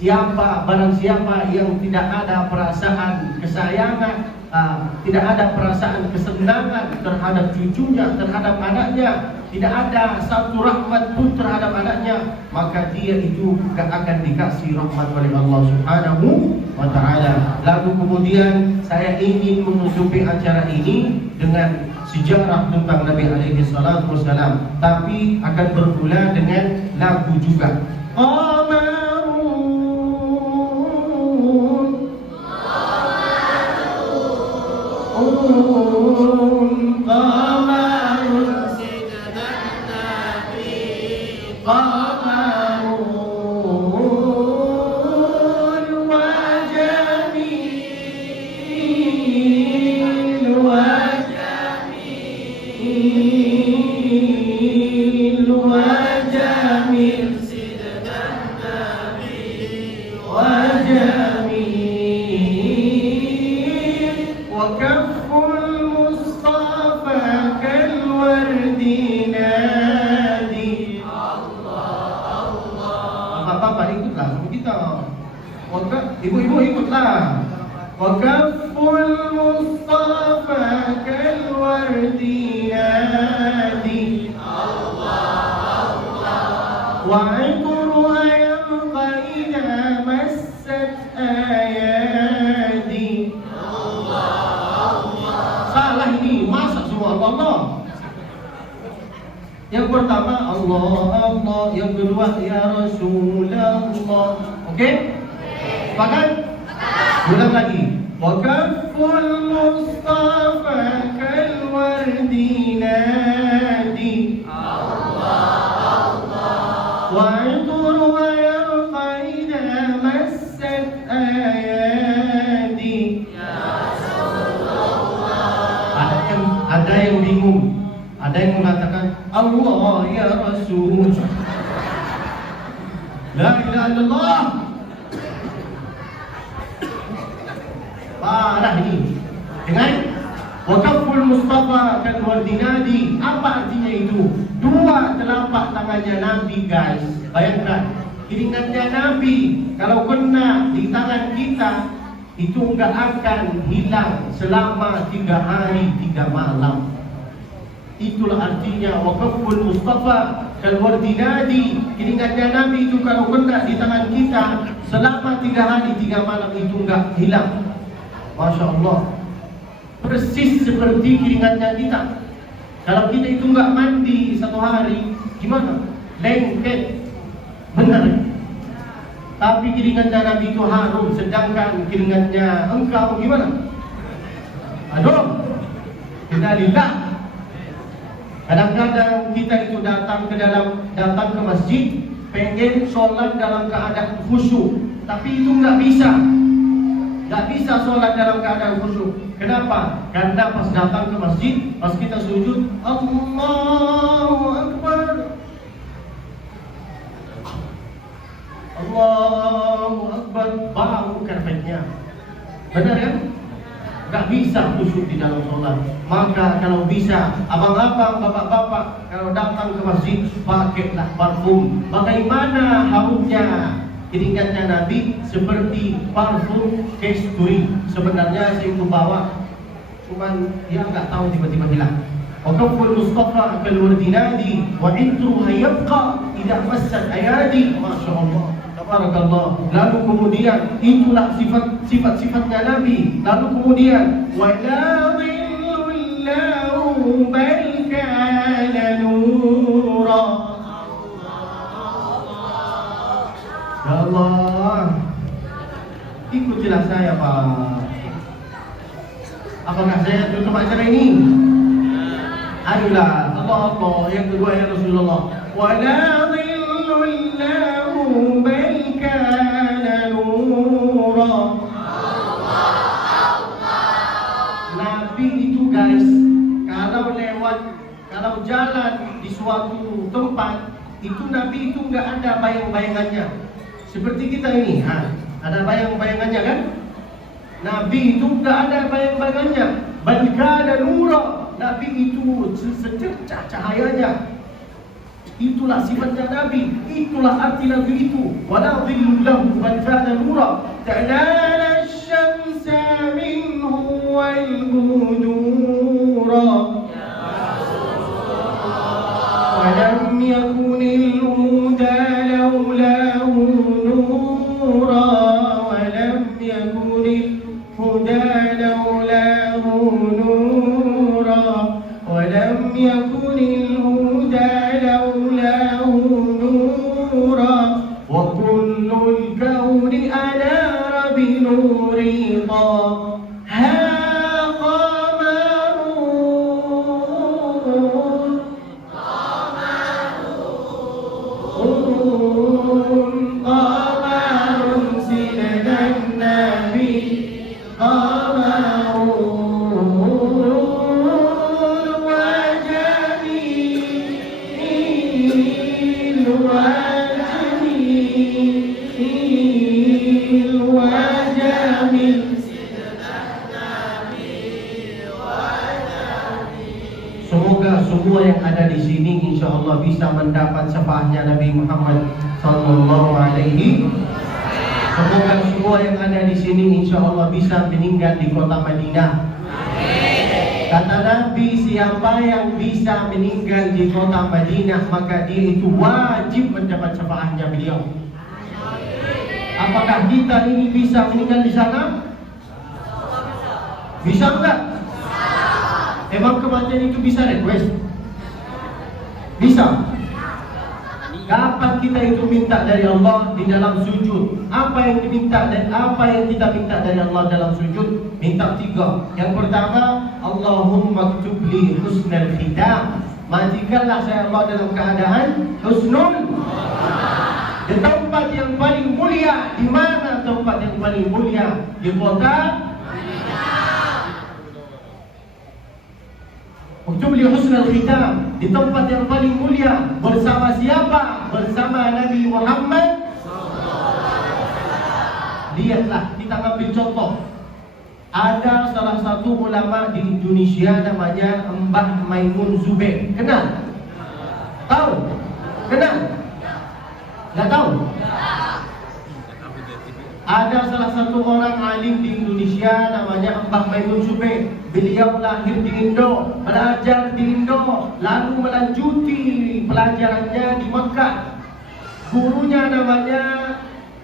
Barang siapa yang tidak ada perasaan kesayangan, tidak ada perasaan kesenangan terhadap cucunya, terhadap anaknya, tidak ada satu rahmat pun terhadap anaknya, maka dia itu gak akan dikasih rahmat oleh Allah Subhanahu wa ta'ala. Lalu kemudian saya ingin menutupi acara ini dengan sejarah tentang Nabi alaihi salatu wassalam, tapi akan bermula dengan lagu juga. Bapak-bapak ikutlah sama kita. Ibu-ibu ikutlah. Waqaful Mustafa kal wardi nadi Allah Allah wa anquru ayqaina massat ayadi Allah Allah. Salah ini, masa semua Allah. Yang pertama Allah Allah, yang kedua ya Rasulullah. Okey? Sepakat? Ulang lagi. Waqaful Mustafa kal wardi nadi Allah Allah wa anquru ayqaina massat ayadi ya Rasulullah. Ada yang bingung. Ada yang mengatakan Allah ya Rasul. La ilaha illallah. Parah ini. Dengan Waqaful Mustafa kal wardinadi, apa artinya itu? Dua telapak tangannya Nabi, guys. Bayangkan, iringannya Nabi kalau kena di tangan kita itu enggak akan hilang selama 3 hari 3 malam. Itulah artinya Waqaful Mustafa kal wardinadi. Iringannya Nabi itu kalau kena di tangan kita selama 3 hari 3 malam itu enggak hilang. Masya Allah. Persis seperti keringatnya kita. Kalau kita itu enggak mandi 1 hari, gimana? Lengket. Benar. Tapi keringatnya Nabi itu harum, sedangkan keringatnya engkau gimana? Aduh. Innalillah. Kadang-kadang kita itu datang ke masjid, pengen sholat dalam keadaan khusyuk, tapi itu nggak bisa. Nggak bisa sholat dalam keadaan khusyuk. Kenapa? Karena pas datang ke masjid, pas kita sujud, Allahu Akbar, Allahu Akbar, bau karpetnya. Benar kan? Gak bisa khusyuk di dalam sholat. Maka kalau bisa, abang-abang, bapak-bapak, kalau datang ke masjid, pakailah parfum. Bagaimana haumnya? Keringatnya Nabi seperti parfum kasturi. Sebenarnya saya itu bawa, cuman dia nggak tahu tiba-tiba hilang. Wakaful Mustafa kalwardi nadi, wa intruha yabqa idha massat ayadi. Masya Allah, tabarakallah. Lalu kemudian itulah sifat-sifatnya Nabi. Lalu kemudian wala dhillullahu bal kana nura. Ya Allah, ikutilah saya Pak. Apakah saya tutup acara ini? Ayolah, Allah, yang kedua ya Rasulullah. Wala dhillullahu bal kana nura. Nabi itu guys, kalau jalan di suatu tempat, itu Nabi itu nggak ada bayang-bayangannya. Seperti kita ini, ada bayang-bayangannya kan? Nabi itu nggak ada bayang-bayangannya. Bal kana nura. Nabi itu secercah cahayanya. Itulah sifatnya Nabi. Itulah arti lagu itu. Wala dhillullahu bal kana nura. Ta'ala asy-syamsa minhu wal budura. Wa lam yakunil huda laulahu nura. Wa lam yakunil huda laulahu nura. Walam yakunil huda laulahu nura. Wa kullul kauni ala rabbi nurida. Ha qamarun qamarun sinan nabi qamarun. Semoga semua yang ada di sini insya Allah bisa mendapat syafaatnya Nabi Muhammad sallallahu alaihi. Semoga semua yang ada di sini insya Allah bisa meninggal di kota Madinah. Kata Nabi, siapa yang bisa meninggal di kota Madinah, maka dia itu wajib mendapat syafaatnya beliau. Apakah kita ini bisa meninggal di sana? Bisa enggak? Emang kematian itu bisa request? Bisa. Kapan kita itu minta dari Allah di dalam sujud? Apa yang diminta dan apa yang kita minta dari Allah dalam sujud? Minta tiga. Yang pertama, Allahumma ktub li husnal khitam. Matikanlah saya Allah dalam keadaan husnul. Di tempat yang paling mulia. Di mana tempat yang paling mulia? Di kota Uktub li husnal khitam, di tempat yang paling mulia. Bersama siapa? Bersama Nabi Muhammad. Lihatlah, kita ambil contoh. Ada salah satu ulama di Indonesia namanya Mbah Maimun Zubair. Kenal? Tahu? Kenal? Nggak tahu? Ada salah satu orang alim di Indonesia namanya Mbah Maimun Zubair. Beliau lahir di Indo, belajar di Indo, lalu melanjuti pelajarannya di Makkah. Gurunya namanya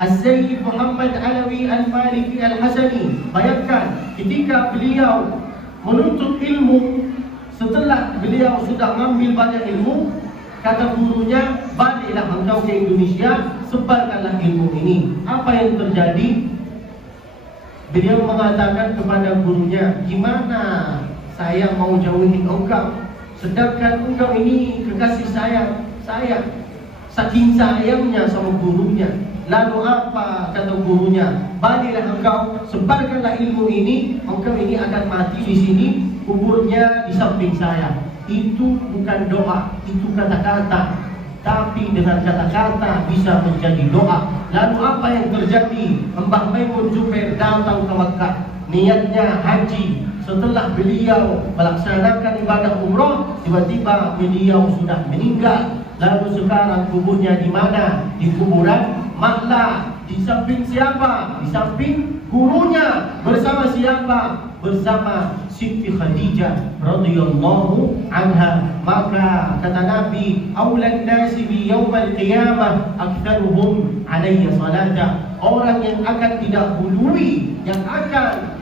As-Sayyid Muhammad Alawi Al-Maliki Al-Hasani. Bayangkan, ketika beliau menuntut ilmu, setelah beliau sudah mengambil banyak ilmu, kata gurunya, baliklah engkau ke Indonesia, sebarkanlah ilmu ini. Apa yang terjadi? Beliau mengatakan kepada gurunya, gimana saya mau jauhin engkau. Sedangkan engkau ini kekasih saya. Saking sayangnya sama gurunya. Lalu apa kata gurunya? Baliklah engkau, sebarkanlah ilmu ini. Engkau ini akan mati di sini, kuburnya di samping saya. Itu bukan doa, itu kata-kata. Tapi dengan kata-kata bisa menjadi doa. Lalu apa yang terjadi? Mbah Maimun Zubair datang ke Mekah, niatnya haji. Setelah beliau melaksanakan ibadah umrah, tiba-tiba beliau sudah meninggal. Lalu sekarang kuburnya di mana? Di kuburan Maklah. Di samping siapa? Di samping gurunya. Bersama siapa? Bersama Siti Khadijah radhiyallahu anha. Maka kata Nabi, aulan nasi bi yaumal qiyamah aktsaruhum alayya salata. Orang yang akan didahului, yang akan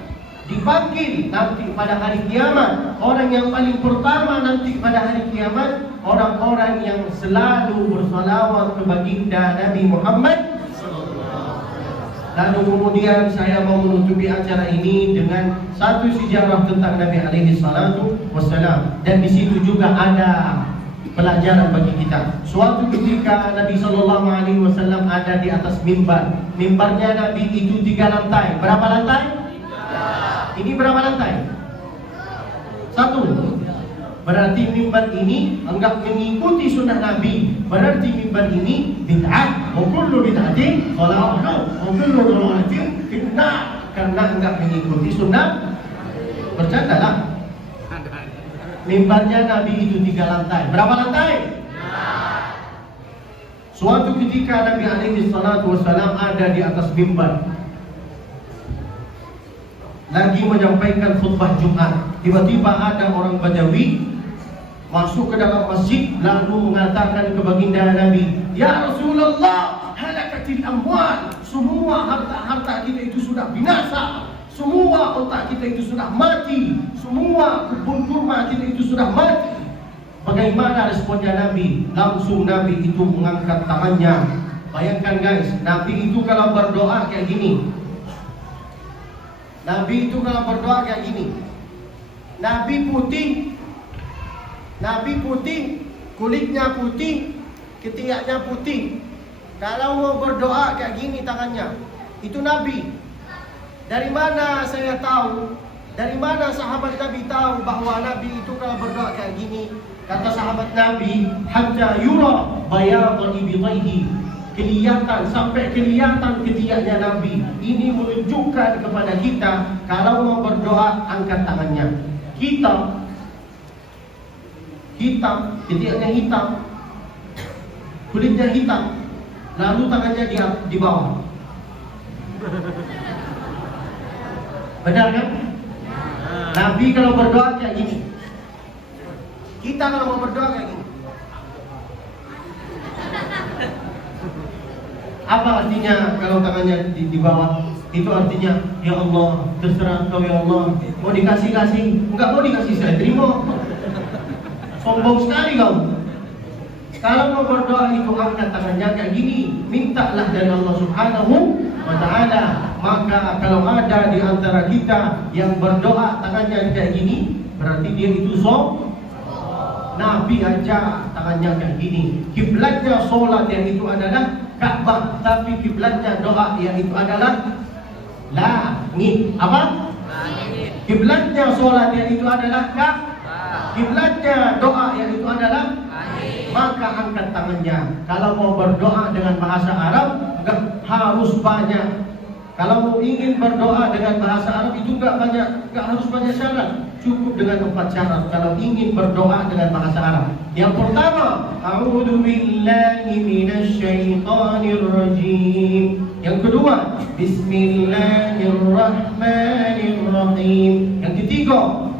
dipanggil nanti pada hari kiamat, orang yang paling pertama nanti pada hari kiamat, orang-orang yang selalu bersalawat kepada baginda Nabi Muhammad. Lalu kemudian saya mau menutupi acara ini dengan satu sejarah tentang Nabi alaihi salatu wassalam. Dan di situ juga ada pelajaran bagi kita. Suatu ketika Nabi sallallahu alaihi wasallam ada di atas mimbar. Mimbarnya Nabi itu 3 lantai. Berapa lantai? Ini berapa lantai? 1. Berarti mimbar ini enggak mengikuti sunnah Nabi. Berarti mimbar ini bid'ah. Wa kullu bid'atin dhalalah. Wa kullu dhalalatin finnar. Karena enggak mengikuti sunnah. Bercandalah. Mimbarnya Nabi itu 3 lantai. Berapa lantai? Suatu ketika Nabi alaihi salatu wassalam ada di atas mimbar, lagi menyampaikan khutbah Jumat. Tiba-tiba ada orang Badawi masuk ke dalam masjid, lalu mengatakan ke baginda Nabi, "Ya Rasulullah, halakatil amwal." Semua harta-harta kita itu sudah binasa. Semua otak kita itu sudah mati. Semua kebun kurma kita itu sudah mati. Bagaimana responnya Nabi? Langsung Nabi itu mengangkat tangannya. Bayangkan guys, Nabi itu kalau berdoa kayak gini. Nabi itu kalau berdoa kayak gini. Nabi putih, kulitnya putih, ketiaknya putih. Kalau mau berdoa kayak gini tangannya, itu Nabi. Dari mana saya tahu? Dari mana sahabat Nabi tahu bahwa Nabi itu kalau berdoa kayak gini? Kata sahabat Nabi, hatta yura bayadha ibtayhi. Sampai kelihatan ketiaknya Nabi. Ini menunjukkan kepada kita, kalau mau berdoa angkat tangannya. Hitam, ketiaknya hitam, kulitnya hitam, lalu tangannya di bawah. Benar kan? Nabi kalau berdoa kayak gini. Kita kalau mau berdoa kayak gini. Apa artinya kalau tangannya di bawah? Itu artinya, ya Allah, terserah Engkau ya Allah. Mau dikasih-kasih, enggak mau dikasih saya terima. Sombong sekali kau. Kalau mau berdoa itu angkat tangannya kayak gini, mintalah dari Allah Subhanahu wa ta'ala. Maka kalau ada di antara kita yang berdoa tangannya kayak gini, berarti dia itu sombong. Nabi aja tangannya kayak gini. Kiblatnya sholat yang itu adalah Ka'bah, tapi kiblatnya doa yang itu adalah langit. Apa? Kiblatnya sholat yang itu adalah Ka'bah. Kiblatnya doa yang itu adalah langit. Maka angkat tangannya. Kalau mau berdoa dengan bahasa Arab, enggak harus banyak. Kalau mau ingin berdoa dengan bahasa Arab itu enggak harus banyak syarat. Cukup dengan 4 syarat kalau ingin berdoa dengan bahasa Arab. Yang pertama, a'udzu billahi minasy syaithanir rajim. Yang kedua, bismillahirrahmanirrahim. Yang ketiga,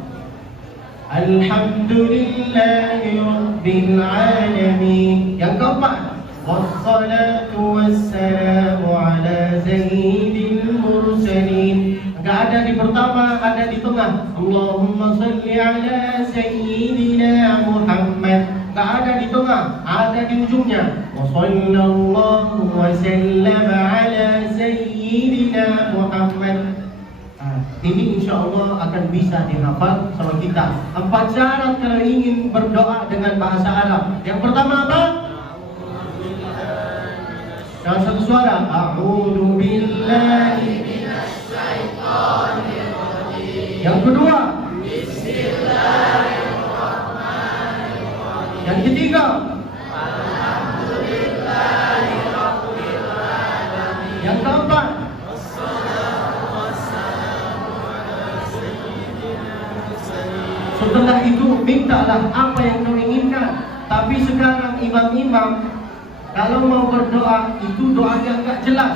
alhamdulillahi rabbil alamin. Yang keempat, wassalatu wassalamu ala sayyidil mursalin. Enggak ada di pertama, ada di tengah. Allahumma salli ala sayyidina Muhammad. Enggak ada di tengah, ada di ujungnya. Wa sallallahu wa sallam ala sayyidina Muhammad. Ini insya Allah akan bisa dihafal sama kita. 4 syarat kalau ingin berdoa dengan bahasa Arab. Yang pertama apa? Dalam satu suara. A'udzu billahi minasy syaithanir rajim. Yang kedua. Bismillahirrahmanirrahim. Yang ketiga. Alhamdulillahirabbil alamin. Yang keempat. Setelah itu mintalah apa yang kau inginkan. Tapi sekarang imam-imam kalau mau berdoa itu doanya enggak jelas.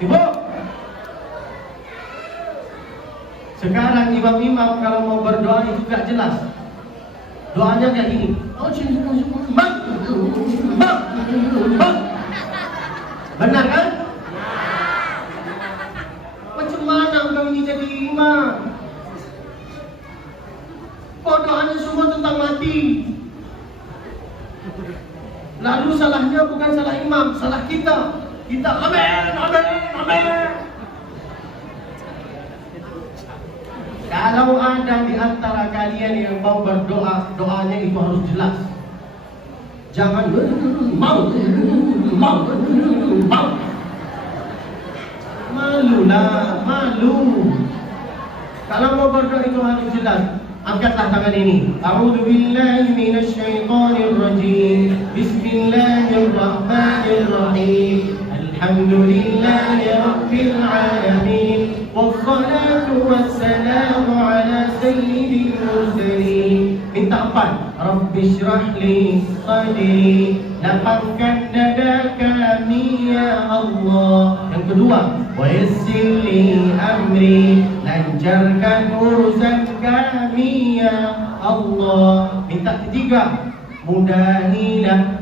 Ibu, sekarang imam-imam kalau mau berdoa itu enggak jelas. Doanya kayak gini. Benar kan? Macam mana kau ini jadi imam? Kok doanya semua tentang mati? Lalu salahnya bukan salah imam, salah kita. Kita amin, amin, amin. Kalau ada di antara kalian yang mau berdoa, doanya itu harus jelas. Jangan mau. Malulah, malu. Kalau mau berdoa itu harus jelas. Angkatlah tangan ini. A'udzu billahi minasy syaithanir rajim. Bismillahirrahmanirrahim. Alhamdulillahi rabbil alamin. Wassalatu wassalamu ala sayyidil mursalin. Minta apa? Rabbi shrah li sadri. Lapangkan dada kami ya Allah. Yang kedua, wa yassir li amri. Lancarkan urusan kami ya Allah. Minta ketiga, mudahilah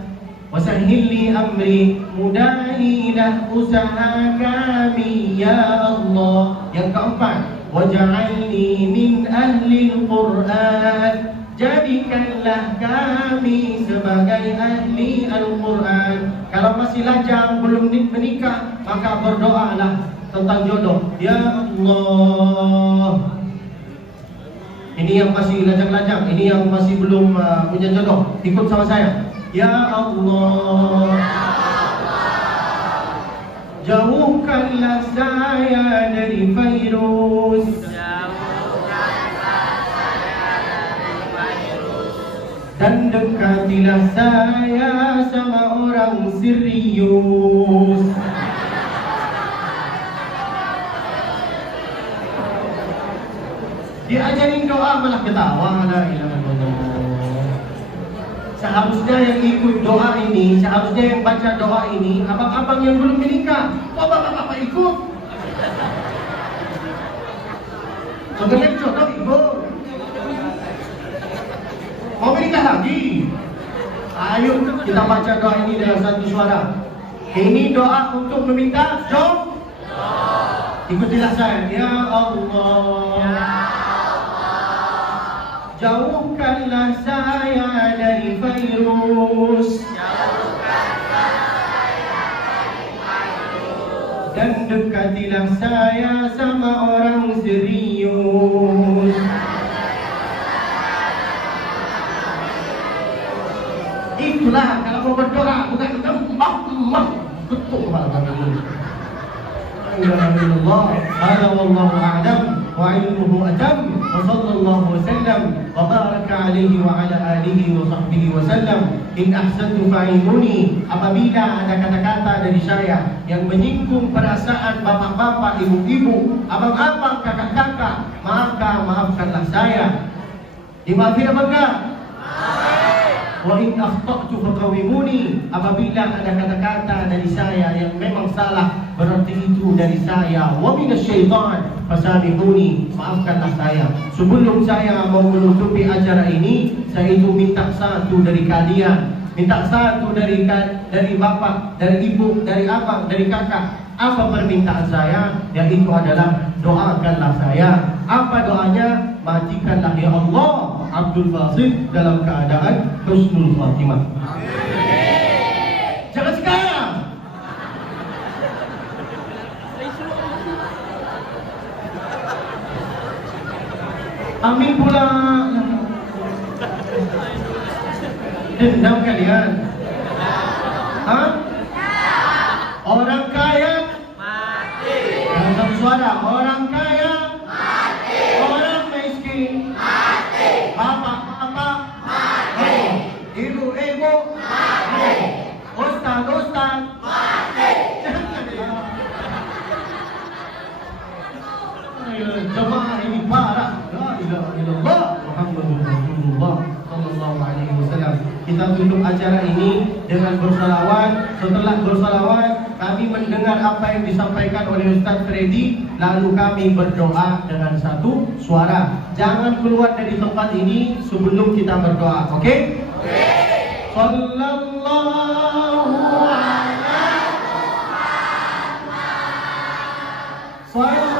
wasahhil li amri. Mudahilah usaha kami ya Allah. Yang keempat, waj'alni min ahli al-Qur'an. Jadikanlah kami sebagai ahli Al-Quran. Kalau masih lajang belum menikah, maka berdoalah tentang jodoh. Ya Allah. Ini yang masih lajang-lajang, ini yang masih belum punya jodoh, ikut sama saya. Ya Allah, jauhkanlah saya dari virus. Dan dekatilah saya sama orang serius. Diajarin doa malah ketawa. La ilaha illallah. Seharusnya yang ikut doa ini, seharusnya yang baca doa ini abang-abang yang belum menikah. Kok bapak-bapak ikut? Sebenarnya jodoh ibu. Mau menikah lagi? Ayo kita baca doa ini dengan satu suara. Ini doa untuk meminta jodoh. Ikutilah saya. Ya Allah, jauhkanlah saya dari virus. Dan dekatilah saya sama orang serius. Itulah kalau mau berdoa, bukan betul kepala kami. Alhamdulillah, hada wallahu a'lam wa ilmuhu atam, wa sallallahu wasallam wa baraka alaihi wa ala alihi wa sahbihi wasallam. In ahsantu fa'inuni. Apabila ada kata-kata dari saya yang menyinggung perasaan bapak-bapak, ibu-ibu, abang-abang, kakak-kakak, maka maafkanlah saya. Dimaafin apa enggak? Wa in akhta'tu faqawimuni. Apabila ada kata-kata dari saya yang memang salah, berarti itu dari saya. Wa minasyaitan fasamihuni. Maafkanlah saya. Sebelum saya mau menutupi acara ini, saya itu minta satu dari kalian, minta satu dari bapak, dari ibu, dari abang, dari kakak. Apa permintaan saya? Yang itu adalah doakanlah saya. Apa doanya? Majikanlah ya Allah Abdul Basit dalam keadaan husnul khatimah. Jangan sekarang. Amin pula. Dendam kalian? Hah? Orang kaya mati. Dengan satu suara. Orang kaya mati. Orang miskin mati. Bapak-bapak mati. Ibu-ibu mati. Ustaz-ustaz mati. Jemaah ini parah. La ilaha illallah Muhammadur Rasulullah sallallahu alaihi wasallam. Kita tutup acara ini dengan bersalawat. Setelah bersalawat, kami mendengar apa yang disampaikan oleh Ustaz Freddy, lalu kami berdoa dengan satu suara. Jangan keluar dari tempat ini sebelum kita berdoa. Oke? Sallallahu alaihi wasallam.